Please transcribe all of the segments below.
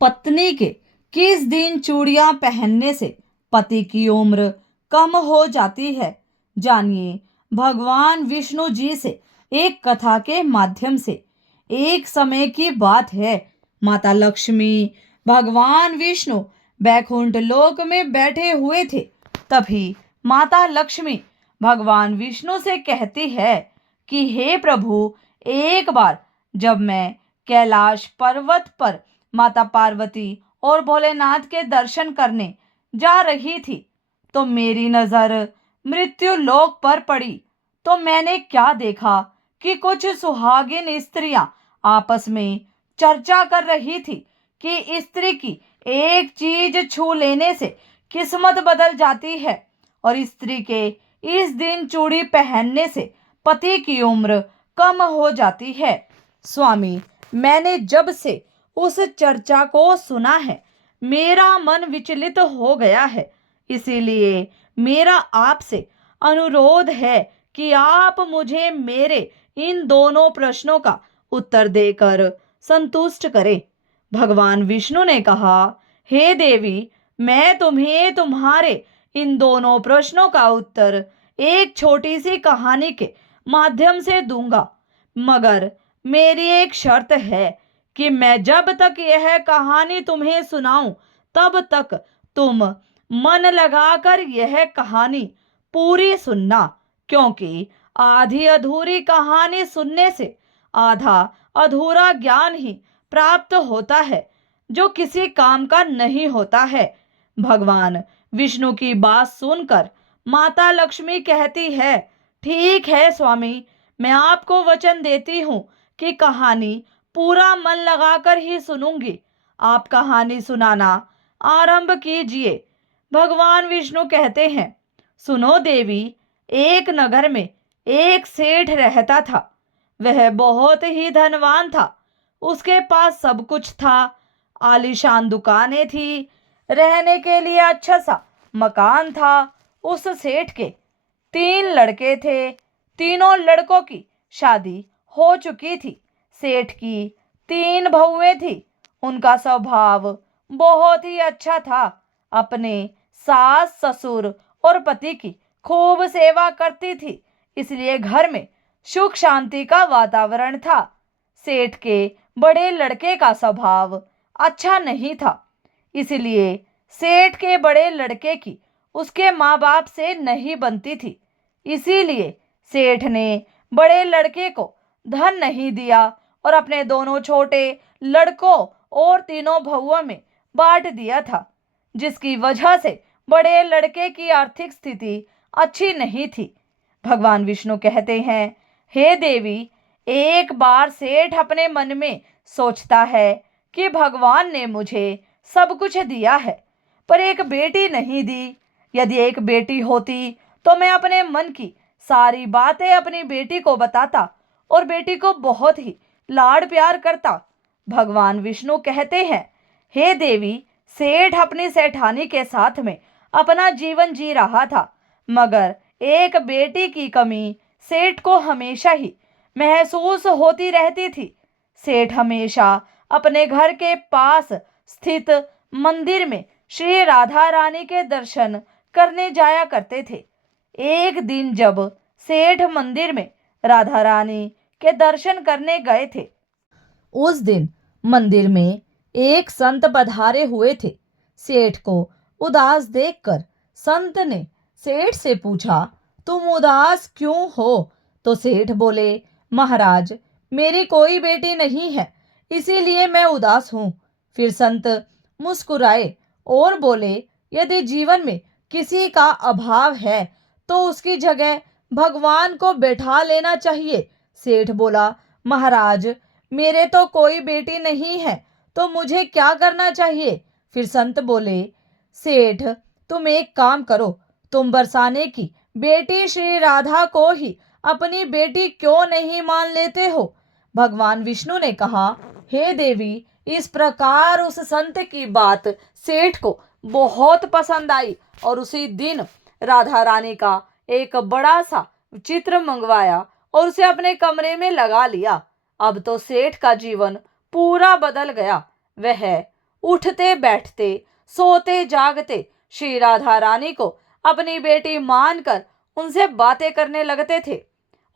पत्नी के किस दिन चूड़ियां पहनने से पति की उम्र कम हो जाती है, जानिए भगवान विष्णु जी से एक कथा के माध्यम से। एक समय की बात है, माता लक्ष्मी भगवान विष्णु बैकुंठ लोक में बैठे हुए थे। तभी माता लक्ष्मी भगवान विष्णु से कहती है कि हे प्रभु, एक बार जब मैं कैलाश पर्वत पर माता पार्वती और भोलेनाथ के दर्शन करने जा रही थी तो मेरी नजर मृत्यु लोक पर पड़ी। तो मैंने क्या देखा कि कुछ सुहागिन स्त्रियां आपस में चर्चा कर रही थी कि स्त्री की एक चीज छू लेने से किस्मत बदल जाती है और स्त्री के इस दिन चूड़ी पहनने से पति की उम्र कम हो जाती है। स्वामी, मैंने जब से उस चर्चा को सुना है, मेरा मन विचलित हो गया है। इसीलिए मेरा आपसे अनुरोध है कि आप मुझे मेरे इन दोनों प्रश्नों का उत्तर देकर संतुष्ट करें। भगवान विष्णु ने कहा, हे देवी, मैं तुम्हें तुम्हारे इन दोनों प्रश्नों का उत्तर एक छोटी सी कहानी के माध्यम से दूंगा, मगर मेरी एक शर्त है कि मैं जब तक यह कहानी तुम्हें सुनाऊं तब तक तुम मन लगाकर यह कहानी पूरी सुनना, क्योंकि आधी अधूरी कहानी सुनने से आधा अधूरा ज्ञान ही प्राप्त होता है, जो किसी काम का नहीं होता है। भगवान विष्णु की बात सुनकर माता लक्ष्मी कहती है, ठीक है स्वामी, मैं आपको वचन देती हूँ कि कहानी पूरा मन लगाकर ही सुनूंगी। आप कहानी सुनाना आरंभ कीजिए। भगवान विष्णु कहते हैं, सुनो देवी, एक नगर में एक सेठ रहता था। वह बहुत ही धनवान था। उसके पास सब कुछ था। आलीशान दुकानें थी, रहने के लिए अच्छा सा मकान था। उस सेठ के 3 लड़के थे। तीनों लड़कों की शादी हो चुकी थी। सेठ की 3 बहुएं थी। उनका स्वभाव बहुत ही अच्छा था। अपने सास ससुर और पति की खूब सेवा करती थी, इसलिए घर में सुख शांति का वातावरण था। सेठ के बड़े लड़के का स्वभाव अच्छा नहीं था, इसलिए सेठ के बड़े लड़के की उसके माँ बाप से नहीं बनती थी। इसीलिए सेठ ने बड़े लड़के को धन नहीं दिया और अपने दोनों छोटे लड़कों और तीनों बहुओं में बांट दिया था, जिसकी वजह से बड़े लड़के की आर्थिक स्थिति अच्छी नहीं थी। भगवान विष्णु कहते हैं, हे देवी, एक बार सेठ अपने मन में सोचता है कि भगवान ने मुझे सब कुछ दिया है पर एक बेटी नहीं दी। यदि एक बेटी होती तो मैं अपने मन की सारी बातें अपनी बेटी को बताता और बेटी को बहुत ही लाड़ प्यार करता। भगवान विष्णु कहते हैं, हे देवी, सेठ अपनी सेठानी के साथ में अपना जीवन जी रहा था, मगर एक बेटी की कमी सेठ को हमेशा ही महसूस होती रहती थी। सेठ हमेशा अपने घर के पास स्थित मंदिर में श्री राधा रानी के दर्शन करने जाया करते थे। एक दिन जब सेठ मंदिर में राधा रानी के दर्शन करने गए थे, उस दिन मंदिर में एक संत पधारे हुए थे। सेठ को उदास देखकर संत ने सेठ से पूछा, तुम उदास क्यों हो? तो सेठ बोले, महाराज, मेरी कोई बेटी नहीं है, इसीलिए मैं उदास हूँ। फिर संत मुस्कुराए और बोले, यदि जीवन में किसी का अभाव है तो उसकी जगह भगवान को बैठा लेना चाहिए। सेठ बोला, महाराज, मेरे तो कोई बेटी नहीं है, तो मुझे क्या करना चाहिए? फिर संत बोले, सेठ, तुम एक काम करो, तुम बरसाने की बेटी श्री राधा को ही अपनी बेटी क्यों नहीं मान लेते हो? भगवान विष्णु ने कहा, हे देवी, इस प्रकार उस संत की बात सेठ को बहुत पसंद आई और उसी दिन राधा रानी का एक बड़ा सा चित्र मंगवाया और उसे अपने कमरे में लगा लिया। अब तो सेठ का जीवन पूरा बदल गया। वह उठते बैठते, सोते जागते श्री राधा रानी को अपनी बेटी मानकर उनसे बातें करने लगते थे।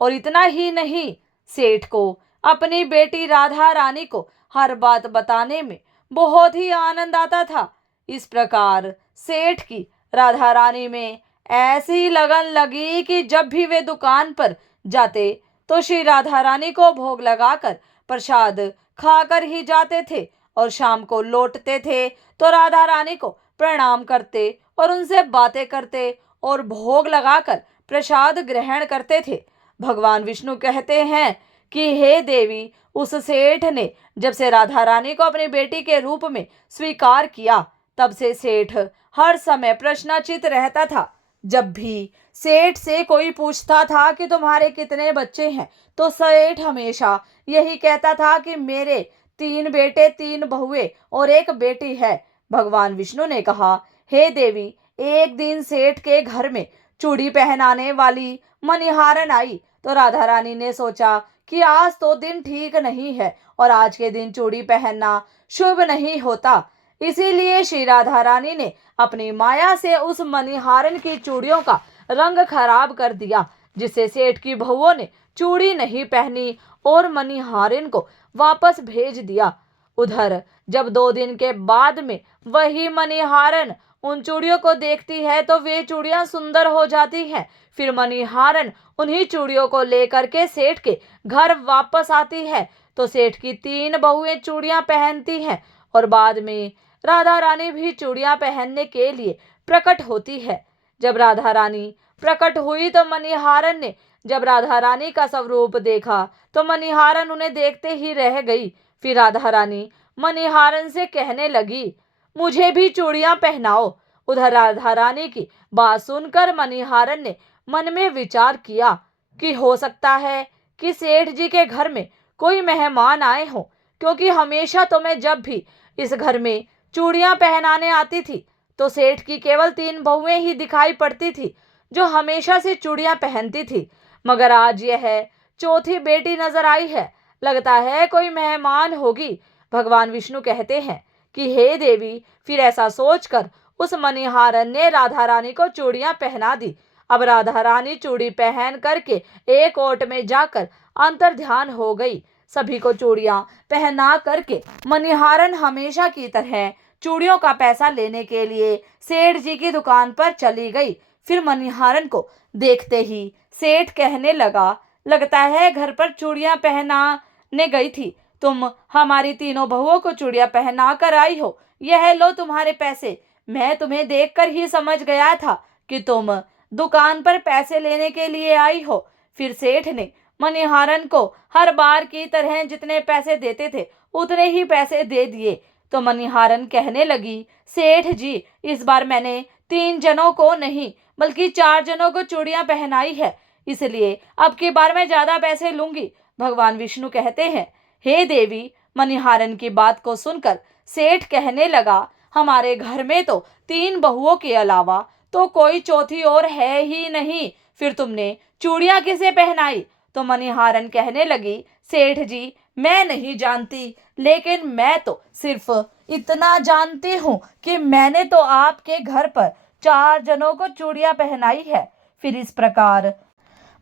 और इतना ही नहीं, सेठ को अपनी बेटी राधा रानी को हर बात बताने में बहुत ही आनंद आता था। इस प्रकार सेठ की राधा रानी में ऐसी लगन लगी कि जब भी वे दुकान पर जाते तो श्री राधा रानी को भोग लगाकर प्रसाद खाकर ही जाते थे, और शाम को लौटते थे तो राधा रानी को प्रणाम करते और उनसे बातें करते और भोग लगाकर प्रसाद ग्रहण करते थे। भगवान विष्णु कहते हैं कि हे देवी, उस सेठ ने जब से राधा रानी को अपनी बेटी के रूप में स्वीकार किया, तब से सेठ हर समय प्रश्नचित रहता था। जब भी सेठ से कोई पूछता था कि तुम्हारे कितने बच्चे हैं, तो सेठ हमेशा यही कहता था कि मेरे 3 बेटे 3 बहुएं और 1 बेटी है। भगवान विष्णु ने कहा, हे देवी, एक दिन सेठ के घर में चूड़ी पहनाने वाली मणिहारन आई तो राधा रानी ने सोचा कि आज तो दिन ठीक नहीं है और आज के दिन चूड़ी पहनना शुभ नहीं होता। इसीलिए श्री राधा रानी ने अपनी माया से उस मणिहारन की चूड़ियों का रंग खराब कर दिया, जिससे सेठ की बहुओं ने चूड़ी नहीं पहनी और मणिहारन को वापस भेज दिया। उधर जब 2 दिन के बाद में वही मणिहारन उन चूड़ियों को देखती है तो वे चूड़ियां सुंदर हो जाती हैं। फिर मणिहारन उन्हीं चूड़ियों को लेकर के सेठ के घर वापस आती है तो सेठ की 3 बहुएं चूड़ियां पहनती हैं और बाद में राधा रानी भी चूड़ियां पहनने के लिए प्रकट होती है। जब राधा रानी प्रकट हुई तो मणिहारन ने जब राधा रानी का स्वरूप देखा तो मणिहारन उन्हें देखते ही रह गई। फिर राधा रानी मणिहारन से कहने लगी, मुझे भी चूड़ियां पहनाओ। उधर राधा रानी की बात सुनकर मणिहारन ने मन में विचार किया कि हो सकता है कि सेठ जी के घर में कोई मेहमान आए हों, क्योंकि हमेशा तो मैं जब भी इस घर में चूड़ियां पहनाने आती थी तो सेठ की केवल 3 बहुएं ही दिखाई पड़ती थी जो हमेशा से चूड़ियां पहनती थी, मगर आज यह 4थी बेटी नजर आई है। लगता है कोई मेहमान होगी। भगवान विष्णु कहते हैं कि हे देवी, फिर ऐसा सोचकर उस मणिहारन ने राधा रानी को चूड़ियां पहना दी। अब राधा रानी चूड़ी पहन करके एक ओट में जाकर अंतर ध्यान हो गई। सभी को चूड़ियां पहना करके मणिहारन हमेशा की तरह चूड़ियों का पैसा लेने के लिए सेठ जी की दुकान पर चली गई। फिर मणिहारन को देखते ही सेठ कहने लगा, लगता है घर पर चूड़ियां पहनाने गई थी, तुम हमारी तीनों बहुओं को चूड़ियां पहना कर आई हो, यह लो तुम्हारे पैसे। मैं तुम्हें देखकर ही समझ गया था कि तुम दुकान पर पैसे लेने के लिए आई हो। फिर सेठ ने मणिहारन को हर बार की तरह जितने पैसे देते थे उतने ही पैसे दे दिए। तो मणिहारन कहने लगी, सेठ जी, इस बार मैंने 3 जनों को नहीं बल्कि 4 जनों को चूड़ियां पहनाई है, इसलिए अब की बार मैं ज्यादा पैसे लूंगी। भगवान विष्णु कहते हैं, हे देवी, मणिहारन की बात को सुनकर सेठ कहने लगा, हमारे घर में तो 3 बहुओं के अलावा तो कोई चौथी और है ही नहीं, फिर तुमने चूड़ियां किसे पहनाई? तो मणिहारन कहने लगी, सेठ जी, मैं नहीं जानती, लेकिन मैं तो सिर्फ इतना जानती हूँ कि मैंने तो आपके घर पर 4 जनों को चूड़ियां पहनाई है। फिर इस प्रकार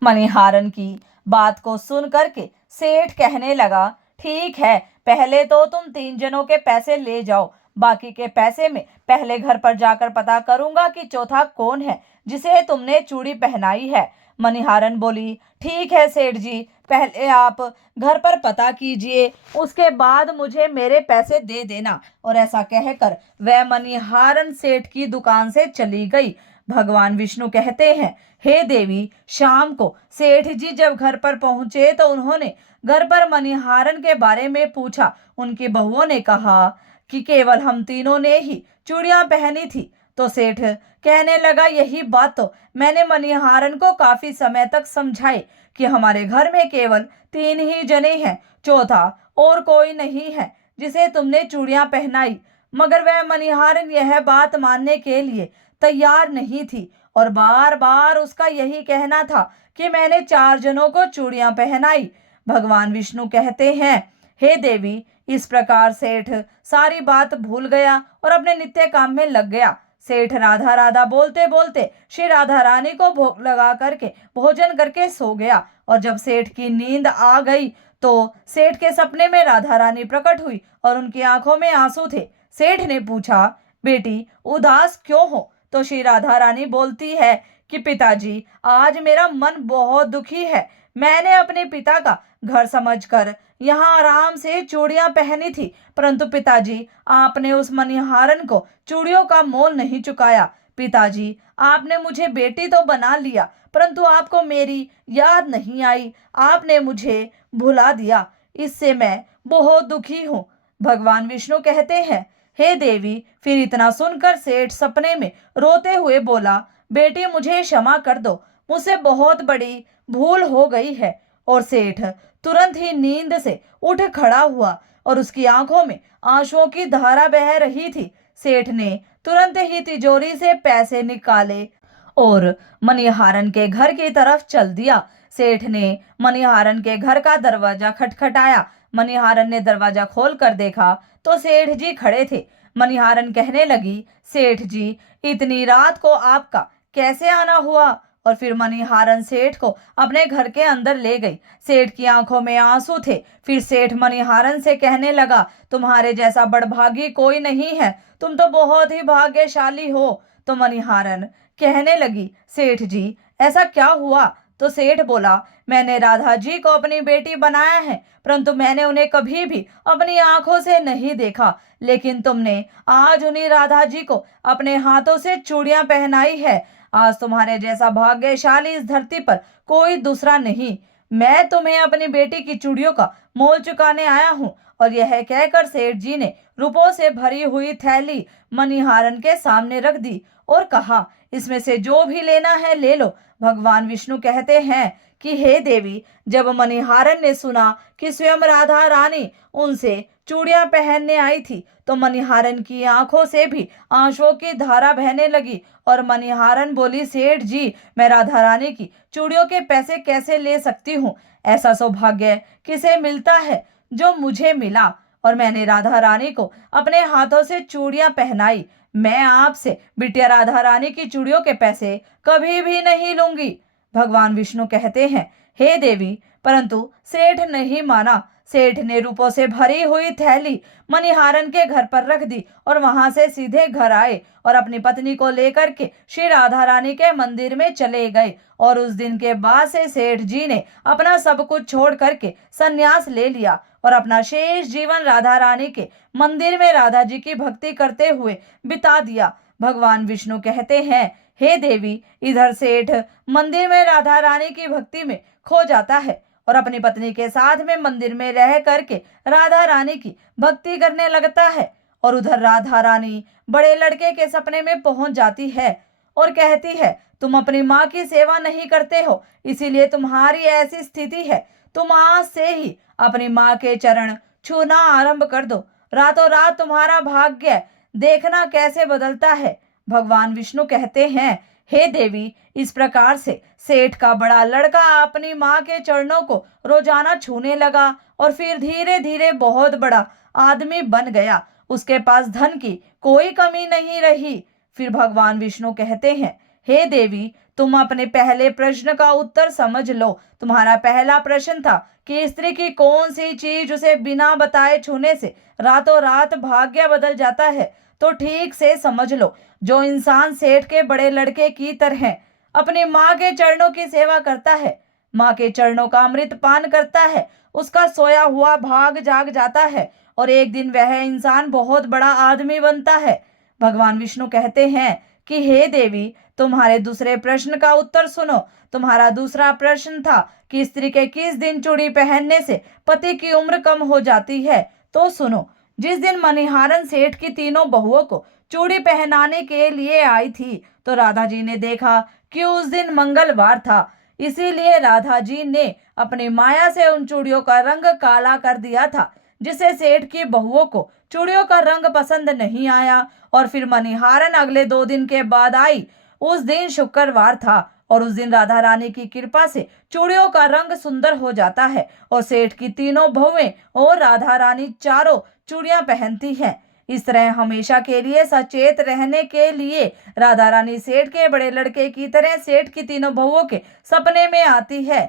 मणिहारन की बात को सुन करके सेठ कहने लगा, ठीक है, पहले तो तुम 3 जनों के पैसे ले जाओ, बाकी के पैसे में पहले घर पर जाकर पता करूंगा कि चौथा कौन है जिसे तुमने चूड़ी पहनाई है। मणिहारन बोली, ठीक है सेठ जी, पहले आप घर पर पता कीजिए, उसके बाद मुझे मेरे पैसे दे देना। और ऐसा कहकर वह मणिहारन सेठ की दुकान से चली गई। भगवान विष्णु कहते हैं, हे देवी, शाम को सेठ जी जब घर पर पहुंचे तो उन्होंने घर पर मणिहारन के बारे में पूछा। उनकी बहुओं ने कहा कि केवल हम तीनों ने ही चूड़ियां पहनी थी। तो सेठ कहने लगा, यही बात तो मैंने मणिहारन को काफी समय तक समझाई कि हमारे घर में केवल 3 ही जने हैं, चौथा और कोई नहीं है जिसे तुमने चूड़ियां पहनाई। मगर वह मणिहारन यह बात मानने के लिए तैयार नहीं थी और बार बार उसका यही कहना था कि मैंने 4 जनों को चूड़ियां पहनाई। भगवान विष्णु कहते हैं, हे देवी, इस प्रकार सेठ सारी बात भूल गया और अपने नित्य काम में लग गया। सेठ राधा राधा बोलते बोलते श्री राधा रानी को भोग लगा करके भोजन करके सो गया। और जब सेठ की नींद आ गई तो सेठ के सपने में राधा रानी प्रकट हुई और उनकी आंखों में आंसू थे। सेठ ने पूछा, बेटी उदास क्यों हो? तो श्री राधा रानी बोलती है कि पिताजी, आज मेरा मन बहुत दुखी है। मैंने अपने पिता का घर समझकर यहाँ आराम से चूड़ियां पहनी थी, परंतु पिताजी आपने उस मणिहारन को चूड़ियों का मोल नहीं चुकाया। पिताजी, आपने मुझे बेटी तो बना लिया, परंतु आपको मेरी याद नहीं आई। आपने मुझे भुला दिया। इससे मैं बहुत दुखी हूँ। भगवान विष्णु कहते हैं, हे देवी। फिर इतना सुनकर सेठ सपने में रोते हुए बोला, बेटी मुझे क्षमा कर दो, मुझसे बहुत बड़ी भूल हो गई है। और सेठ तुरंत ही नींद से उठ खड़ा हुआ और उसकी आंखों में आंसुओं की धारा बह रही थी। सेठ ने तुरंत ही तिजोरी से पैसे निकाले और मणिहारन के घर की तरफ चल दिया। सेठ ने मणिहारन के घर का दरवाजा खटखटाया। मणिहारन ने दरवाजा खोल कर देखा तो सेठ जी खड़े थे। मणिहारन कहने लगी, सेठ जी, इतनी रात को आपका कैसे आना हुआ? और फिर मणिहारन सेठ को अपने घर के अंदर ले गई। सेठ की आंखों में आंसू थे। फिर सेठ मणिहारन से कहने लगा, तुम्हारे जैसा बड़भागी कोई नहीं है, तुम तो बहुत ही भाग्यशाली हो। तो मणिहारन कहने लगी, सेठ जी ऐसा क्या हुआ? तो सेठ बोला, मैंने राधा जी को अपनी बेटी बनाया है, परंतु मैंने उन्हें कभी भी अपनी आंखों से नहीं देखा। लेकिन तुमने आज उन्हीं राधा जी को अपने हाथों से चूड़ियां पहनाई है। आज तुम्हारे जैसा भाग्यशाली इस धरती पर कोई दूसरा नहीं। मैं तुम्हें अपनी बेटी की चूड़ियों का मोल चुकाने आया हूँ। और यह कहकर सेठ जी ने रुपयों से भरी हुई थैली मणिहारन के सामने रख दी और कहा, इसमें से जो भी लेना है ले लो। भगवान विष्णु कहते हैं कि हे देवी, जब मणिहारन ने सुना कि स्वयं राधा रानी उनसे चूड़ियां पहनने आई थी तो मणिहारन की आंखों से भी आंसुओं की धारा बहने लगी। और मणिहारन बोली, सेठ जी, मैं राधा रानी की चूड़ियों के पैसे कैसे ले सकती हूँ? ऐसा सौभाग्य किसे मिलता है जो मुझे मिला? और मैंने राधा रानी को अपने हाथों से चूड़ियां पहनाई। मैं आपसे बिटिया राधा रानी की चूड़ियों के पैसे कभी भी नहीं लूंगी। भगवान विष्णु कहते हैं, हे देवी, परंतु सेठ नहीं माना। सेठ ने रूपों से भरी हुई थैली मणिहारन के घर पर रख दी और वहां से सीधे घर आए और अपनी पत्नी को लेकर के श्री राधा रानी के मंदिर में चले गए। और उस दिन के बाद से सेठ जी ने अपना सब कुछ छोड़ करके संन्यास ले लिया और अपना शेष जीवन राधा रानी के मंदिर में राधा जी की भक्ति करते हुए बिता दिया। भगवान विष्णु कहते हैं, हे देवी, इधर सेठ मंदिर में राधा रानी की भक्ति में खो जाता है और अपनी पत्नी के साथ में मंदिर में रह करके राधा रानी की भक्ति करने लगता है। और उधर राधा रानी बड़े लड़के के सपने में पहुंच जाती है और कहती है, तुम अपनी माँ की सेवा नहीं करते हो, इसीलिए तुम्हारी ऐसी स्थिति है। तुम आज से ही अपनी माँ के चरण छूना आरंभ कर दो। रातों रात तुम्हारा भाग्य देखना कैसे बदलता है। भगवान विष्णु कहते हैं, हे देवी, इस प्रकार से सेठ का बड़ा लड़का अपनी माँ के चरणों को रोजाना छूने लगा और फिर धीरे धीरे बहुत बड़ा आदमी बन गया। उसके पास धन की कोई कमी नहीं रही। फिर भगवान विष्णु कहते हैं, हे देवी, तुम अपने पहले प्रश्न का उत्तर समझ लो। तुम्हारा पहला प्रश्न था कि स्त्री की कौन सी चीज उसे बिना बताए छूने से रातों रात भाग्य बदल जाता है। तो ठीक से समझ लो, जो इंसान सेठ के बड़े लड़के की तरह अपनी माँ के चरणों की सेवा करता है, माँ के चरणों का अमृत पान करता है, उसका सोया हुआ भाग जाग जाता है और एक दिन वह इंसान बहुत बड़ा आदमी बनता है। भगवान विष्णु कहते हैं कि हे देवी, तुम्हारे दूसरे प्रश्न का उत्तर सुनो। तुम्हारा दूसरा प्रश्न था कि स्त्री के किस दिन चूड़ी पहनने से पति की उम्र कम हो जाती है। तो सुनो, जिस दिन मणिहारन सेठ की तीनों बहुओं को चूड़ी पहनाने के लिए आई थी तो राधा जी ने देखा कि उस दिन मंगलवार था, इसीलिए राधा जी ने अपनी माया से उन चूड़ियों का रंग काला कर दिया था, जिससे सेठ की बहुओं को चूड़ियों का रंग पसंद नहीं आया। और फिर मणिहारन अगले 2 दिन के बाद आई। उस दिन शुक्रवार था और उस दिन राधा रानी की कृपा से चूड़ियों का रंग सुंदर हो जाता है और सेठ की तीनों बहुएं और राधा रानी चारों चूड़ियां पहनती हैं। इस तरह हमेशा के लिए सचेत रहने के लिए राधा रानी सेठ के बड़े लड़के की तरह सेठ की तीनों बहुओं के सपने में आती है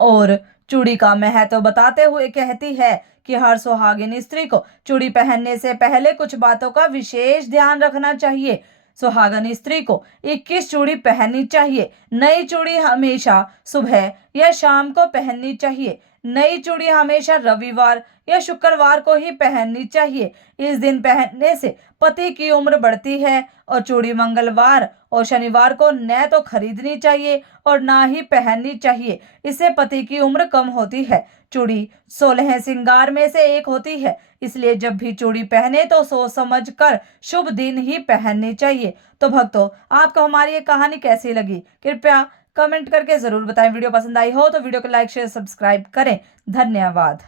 और चूड़ी का महत्व बताते हुए कहती है कि हर सुहागिन स्त्री को चूड़ी पहनने से पहले कुछ बातों का विशेष ध्यान रखना चाहिए। सुहागन स्त्री को 21 चूड़ी पहननी चाहिए। नई चूड़ी हमेशा सुबह या शाम को पहननी चाहिए। नई चूड़ी हमेशा रविवार या शुक्रवार को ही पहननी चाहिए। इस दिन पहनने से पति की उम्र बढ़ती है और चूड़ी मंगलवार और शनिवार को न तो खरीदनी चाहिए और ना ही पहननी चाहिए। इससे पति की उम्र कम होती है। चूड़ी 16 श्रृंगार में से एक होती है, इसलिए जब भी चूड़ी पहने तो सोच समझ कर शुभ दिन ही पहननी चाहिए। तो भक्तों, आपको हमारी ये कहानी कैसी लगी कृपया कमेंट करके जरूर बताएं। वीडियो पसंद आई हो तो वीडियो को लाइक शेयर सब्सक्राइब करें। धन्यवाद।